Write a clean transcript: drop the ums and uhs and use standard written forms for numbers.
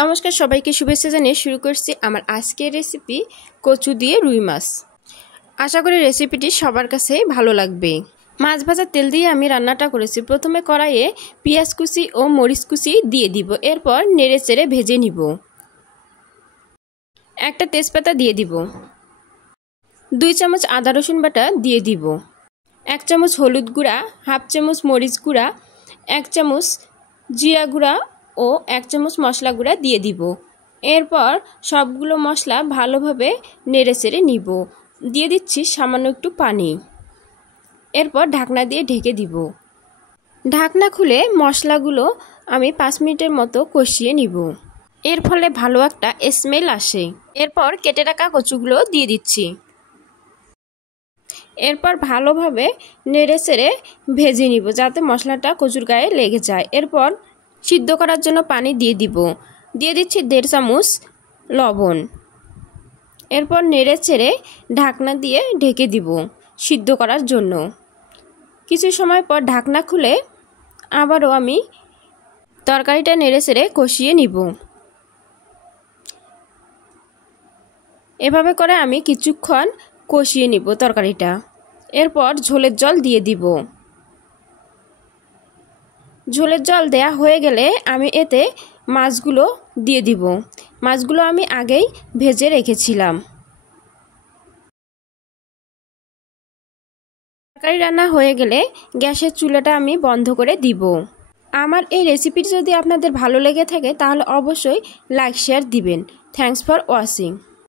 নমস্কার সবাইকে শুভেচ্ছা জানিয়ে শুরু করছি আমার আজকের রেসিপি কচু দিয়ে রুই মাছ। আশা করি রেসিপিটি সবার কাছে ভালো লাগবে। মাছ ভাজার তেল দিয়ে আমি রান্নাটা করেছি। প্রথমে কড়াইয়ে পেঁয়াজ কুচি ও মরিচ কুচি দিয়ে দিব, এরপর নেড়ে চেড়ে ভেজে নিব। একটা তেজপাতা দিয়ে দিব, 2 চামচ আদা রসুন বাটা দিয়ে দিব, 1 চামচ হলুদ গুঁড়া, হাফ চামচ মরিচ গুঁড়া, 1 চামচ জিরা গুঁড়া ও 1 চামচ মশলা গুঁড়া দিয়ে দিব। এরপর সবগুলো মশলা ভালোভাবে নেড়েচেড়ে নিব। দিয়ে দিচ্ছি সামান্য একটু পানি। এরপর ঢাকনা দিয়ে ঢেকে দিব। ঢাকনা খুলে মশলাগুলো আমি 5 মিনিটের মতো কষিয়ে নিব। এর ফলে ভালো একটা স্মেল আসে। এরপর কেটে রাখা কচুগুলো দিয়ে দিচ্ছি। এরপর ভালোভাবে নেড়েচেড়ে ভেজে নিব যাতে মশলাটা কচুর গায়ে লেগে যায়। এরপর সিদ্ধ করার জন্য পানি দিয়ে দিব। দিয়ে দিচ্ছি 1.5 চামচ লবণ। এরপর নেড়েচেড়ে ঢাকনা দিয়ে ঢেকে দিব সিদ্ধ করার জন্য। কিছু সময় পর ঢাকনা খুলে আবারও আমি তরকারিটা নেড়েচেড়ে কষিয়ে নিব। এভাবে করে আমি কিছুক্ষণ কষিয়ে নিব তরকারিটা। এরপর ঝোলের জল দিয়ে দিব। ঝোলের জল দেয়া হয়ে গেলে আমি এতে মাছগুলো দিয়ে দিব। মাছগুলো আমি আগেই ভেজে রেখেছিলাম। তরকারি রান্না হয়ে গেলে গ্যাসের চুলাটা আমি বন্ধ করে দিব। আমার এই রেসিপিটি যদি আপনাদের ভালো লেগে থাকে তাহলে অবশ্যই লাইক শেয়ার দিবেন। Thanks for watching.